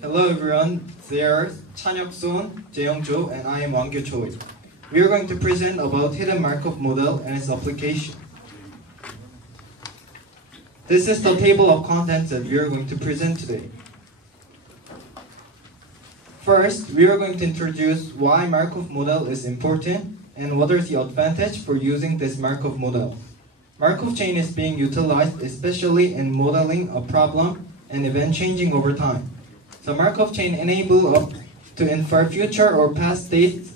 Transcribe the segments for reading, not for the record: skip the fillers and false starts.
Hello everyone, they are Chanyeok-son, Jae-young-jo, and I am Wang-kyu Choi. We are going to present about hidden Markov model and its application. This is the table of contents that we are going to present today. First, we are going to introduce why Markov model is important and what are the advantages for using this Markov model. Markov chain is being utilized especially in modeling a problem and event changing over time. The Markov chain enables us to infer future or past states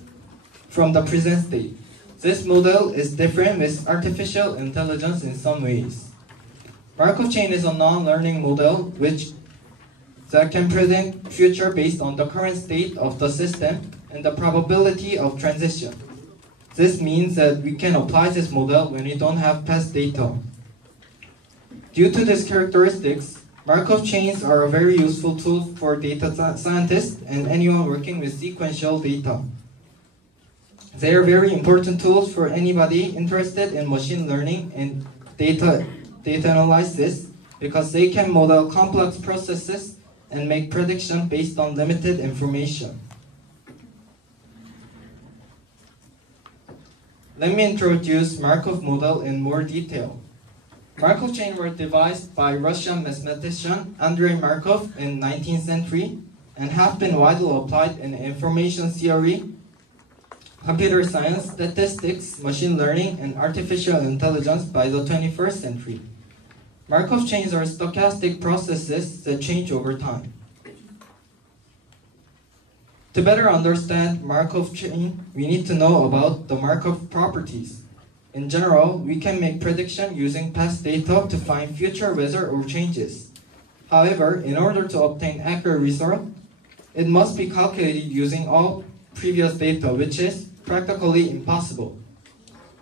from the present state. This model is different with artificial intelligence in some ways. Markov chain is a non-learning model that can predict future based on the current state of the system and the probability of transition. This means that we can apply this model when we don't have past data. Due to these characteristics, Markov chains are a very useful tool for data scientists and anyone working with sequential data. They are very important tools for anybody interested in machine learning and data analysis because they can model complex processes and make predictions based on limited information. Let me introduce Markov model in more detail. Markov chain were devised by Russian mathematician Andrei Markov in 19th century and have been widely applied in information theory, computer science, statistics, machine learning, and artificial intelligence by the 21st century. Markov chains are stochastic processes that change over time. To better understand Markov chain, we need to know about the Markov properties. In general, we can make predictions using past data to find future weather or changes. However, in order to obtain accurate result, it must be calculated using all previous data, which is practically impossible.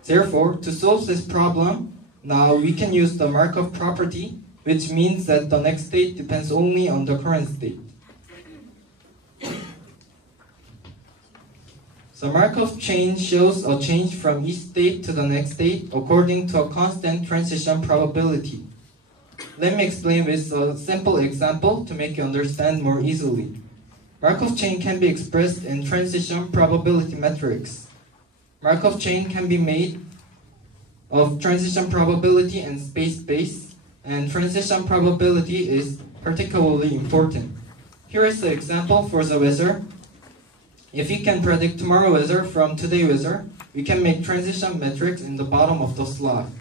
Therefore, to solve this problem, now we can use the Markov property, which means that the next state depends only on the current state. The Markov chain shows a change from each state to the next state according to a constant transition probability. Let me explain with a simple example to make you understand more easily. Markov chain can be expressed in transition probability metrics. Markov chain can be made of transition probability and space, and transition probability is particularly important. Here is the example for the weather. If we can predict tomorrow weather from today weather, we can make transition metrics in the bottom of the slide.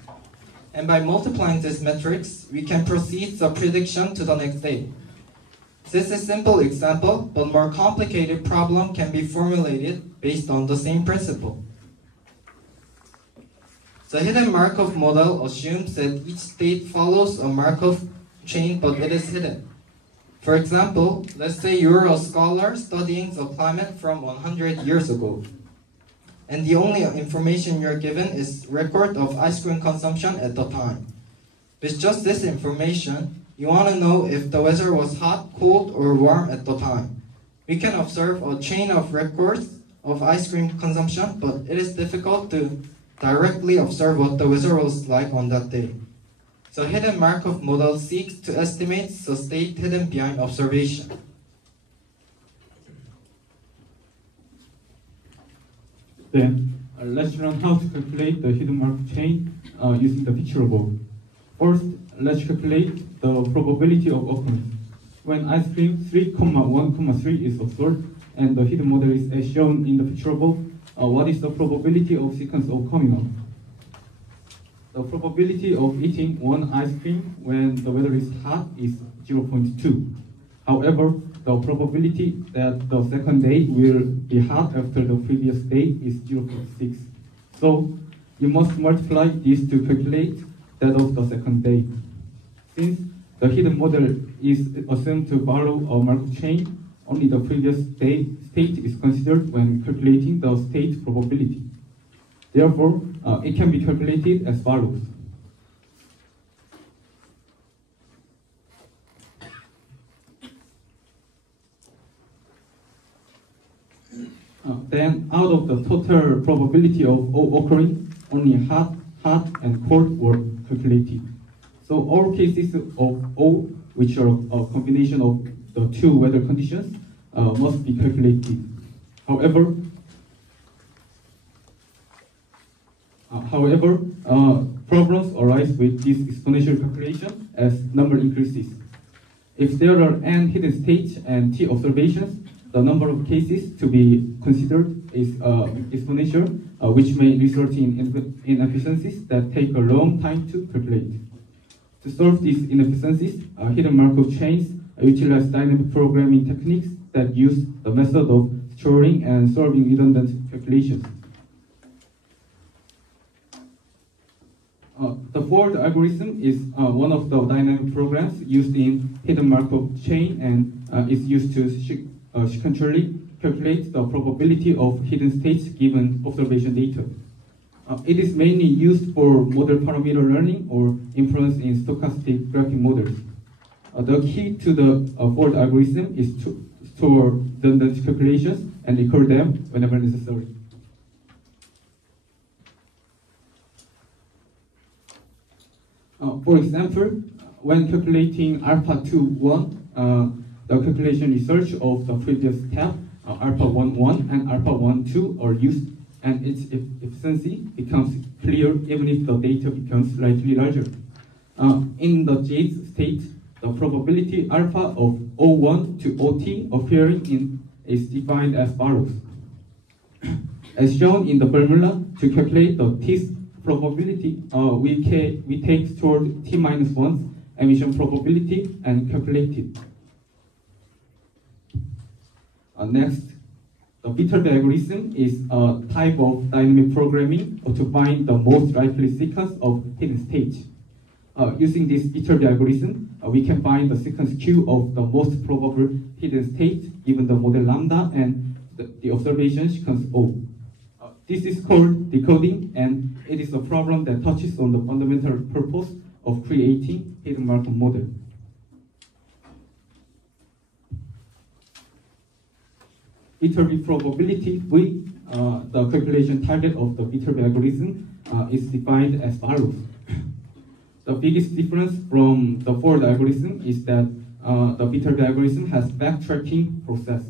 And by multiplying these metrics, we can proceed the prediction to the next day. This is a simple example, but more complicated problem can be formulated based on the same principle. The hidden Markov model assumes that each state follows a Markov chain, but it is hidden. For example, let's say you're a scholar studying the climate from 100 years ago. And the only information you're given is record of ice cream consumption at the time. With just this information, you want to know if the weather was hot, cold, or warm at the time. We can observe a chain of records of ice cream consumption, but it is difficult to directly observe what the weather was like on that day. The hidden Markov model seeks to estimate the state hidden behind observation. Then, let's learn how to calculate the hidden Markov chain using the picturable. First, let's calculate the probability of occurrence. When ice cream 3,1,3 is observed and the hidden model is as shown in the picturable, what is the probability of sequence of coming up? The probability of eating one ice cream when the weather is hot is 0.2. However, the probability that the second day will be hot after the previous day is 0.6. So, you must multiply this to calculate that of the second day. Since the hidden model is assumed to follow a Markov chain, only the previous day state is considered when calculating the state probability. Therefore, it can be calculated as follows. Then, out of the total probability of O occurring, only hot, and cold were calculated. So all cases of O, which are a combination of the two weather conditions must be calculated. However, problems arise with this exponential calculation as number increases. If there are n hidden states and t observations, the number of cases to be considered is exponential, which may result in inefficiencies that take a long time to calculate. To solve these inefficiencies, hidden Markov chains utilize dynamic programming techniques that use the method of storing and solving redundant calculations. The forward algorithm is one of the dynamic programs used in hidden Markov chain and is used to sequentially calculate the probability of hidden states given observation data. It is mainly used for model parameter learning or inference in stochastic graphing models. The key to the forward algorithm is to store redundant calculations and record them whenever necessary. For example, when calculating alpha 2, 1, the calculation results of the previous step, alpha 1, 1 and alpha 1, 2 are used, and its efficiency becomes clear even if the data becomes slightly larger. In the jth state, the probability alpha of O1 to OT appearing in is defined as follows. As shown in the formula, to calculate the tth probability, we take stored t-1's emission probability and calculate it. Next, the Viterbi algorithm is a type of dynamic programming to find the most likely sequence of hidden states. Using this Viterbi algorithm, we can find the sequence Q of the most probable hidden state given the model lambda and the observation sequence O. This is called decoding, and it is a problem that touches on the fundamental purpose of creating hidden Markov model. Viterbi probability V, the calculation target of the Viterbi algorithm, is defined as follows. The biggest difference from the forward algorithm is that the Viterbi algorithm has backtracking process.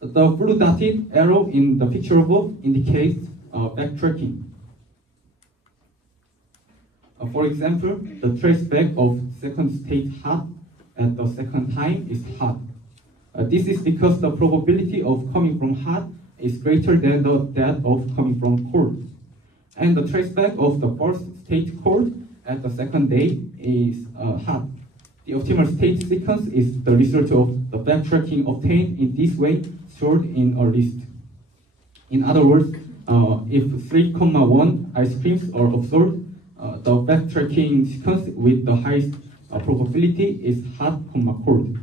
The blue dotted arrow in the picture above indicates backtracking. For example, the traceback of second state hot at the second time is hot. This is because the probability of coming from hot is greater than that of coming from cold. And the traceback of the first state cold at the second day is hot. The optimal state sequence is the result of the backtracking obtained in this way stored in a list. In other words, if 3,1 ice creams are observed, the backtracking sequence with the highest probability is hot, cold.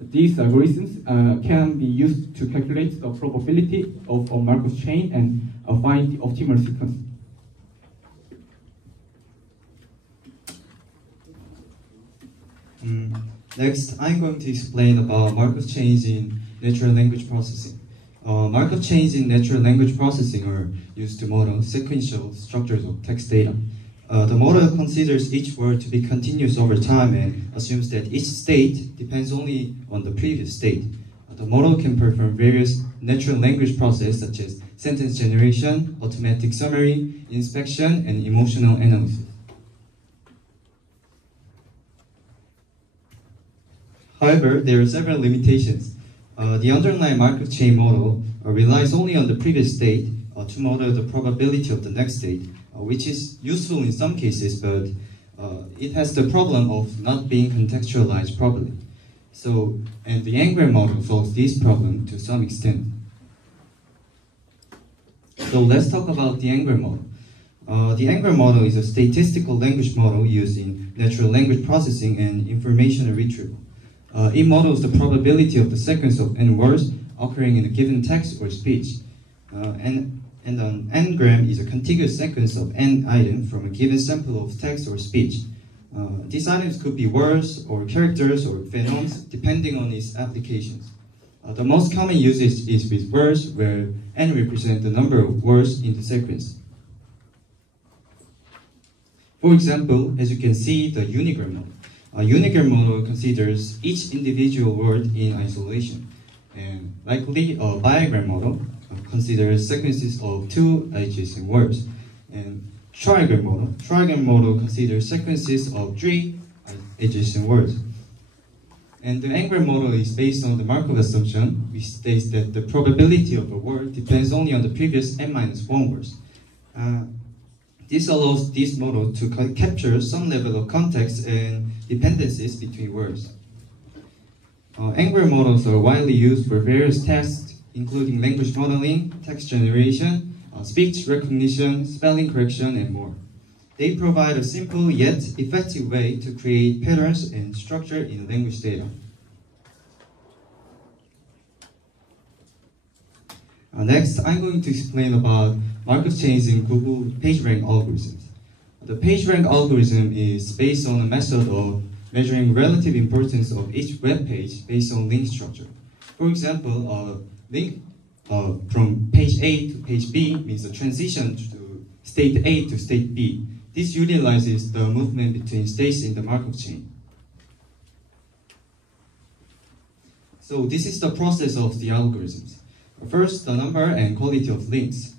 These algorithms can be used to calculate the probability of a Markov chain and find the optimal sequence. Next, I'm going to explain about Markov chains in natural language processing. Markov chains in natural language processing are used to model sequential structures of text data. The model considers each word to be continuous over time and assumes that each state depends only on the previous state. The model can perform various natural language processes such as sentence generation, automatic summary, inspection, and emotional analysis. However, there are several limitations. The underlying Markov chain model relies only on the previous state to model the probability of the next state, which is useful in some cases, but it has the problem of not being contextualized properly. And the N-gram model solves this problem to some extent. So let's talk about the N-gram model. The N-gram model is a statistical language model used in natural language processing and information retrieval. It models the probability of the sequence of n words occurring in a given text or speech. And an n-gram is a contiguous sequence of n items from a given sample of text or speech. These items could be words or characters or phenomena depending on its applications. The most common usage is with words, where n represents the number of words in the sequence. For example, as you can see, the unigram model. A unique model considers each individual word in isolation, and likely a bigram model considers sequences of two adjacent words, and trigram model considers sequences of three adjacent words. And the n-gram model is based on the Markov assumption, which states that the probability of a word depends only on the previous n-1 words. This allows this model to capture some level of context and dependencies between words. N-gram models are widely used for various tasks, including language modeling, text generation, speech recognition, spelling correction, and more. They provide a simple yet effective way to create patterns and structure in language data. Next, I'm going to explain about Markov chains in Google PageRank algorithms. The PageRank algorithm is based on a method of measuring relative importance of each web page based on link structure. For example, a link from page A to page B means a transition to state A to state B. This utilizes the movement between states in the Markov chain. So this is the process of the algorithms. First, the number and quality of links.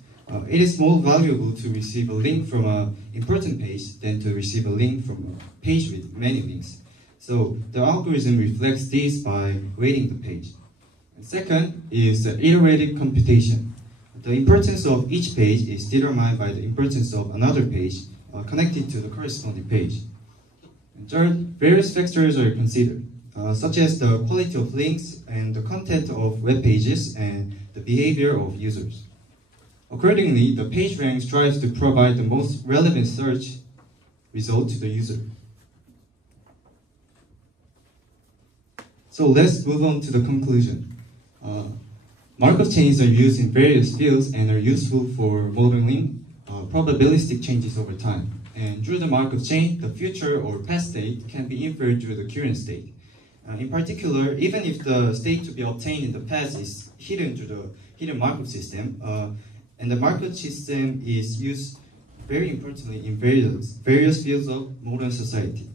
It is more valuable to receive a link from an important page than to receive a link from a page with many links. So the algorithm reflects this by weighting the page. And second is the iterative computation. The importance of each page is determined by the importance of another page connected to the corresponding page. And third, various factors are considered, such as the quality of links and the content of web pages and the behavior of users. Accordingly, the PageRank strives to provide the most relevant search result to the user. So let's move on to the conclusion. Markov chains are used in various fields and are useful for modeling probabilistic changes over time. And through the Markov chain, the future or past state can be inferred through the current state. In particular, even if the state to be obtained in the past is hidden through the hidden Markov system, and the Markov system is used very importantly in various fields of modern society,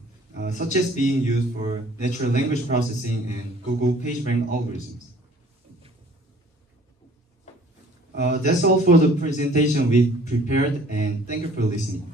such as being used for natural language processing and Google PageRank algorithms. That's all for the presentation we prepared, and thank you for listening.